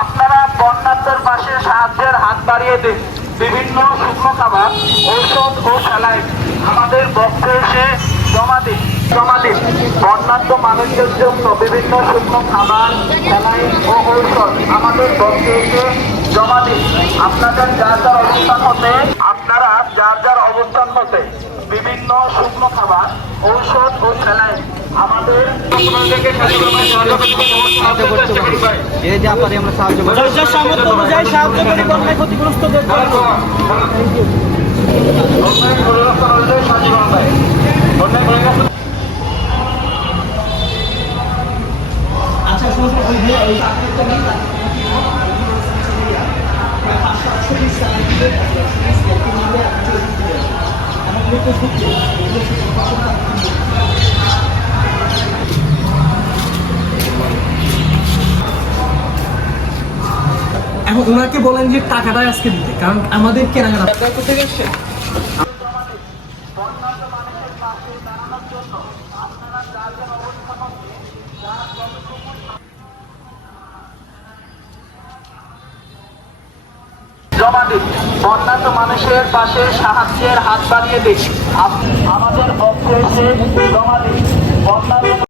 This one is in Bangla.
আপনারা বন্যার্থের পাশে সাহায্যের হাত বাড়িয়ে দিন। বিভিন্ন শুকনো খাবার, ঔষধ ও স্যালাইন আমাদের বক্ষে এসে জমা দিন জমা দিন। বন্যার্থ মানুষদের জন্য বিভিন্ন শুকনো খাবার স্যালাইন ও ঔষধ আমাদের বক্ষে এসে জমা দিন। আপনাদের যার যার অবস্থান হতে আপনারা যার যার অবস্থান হতে বিভিন্ন শুকনো খাবার, ঔষধ ও যে যা পারি আমরা সাহায্য করি সামর্থ্য অনুযায়ী সাহায্য করি বন্যায় ক্ষতিগ্রস্তদের আচ্ছা শোনো শোনো, ওই চাকরিটা নেই, প্রায় পাঁচশো এখন ওনাকে বলেন যে টাকাটা আজকে দিতে, কারণ আমাদের কেনাকাটা জমা দিন বন্যার্থ মানুষের পাশে সাহায্যের হাত বাড়িয়ে দিন। আমাদের পক্ষে জমা দিন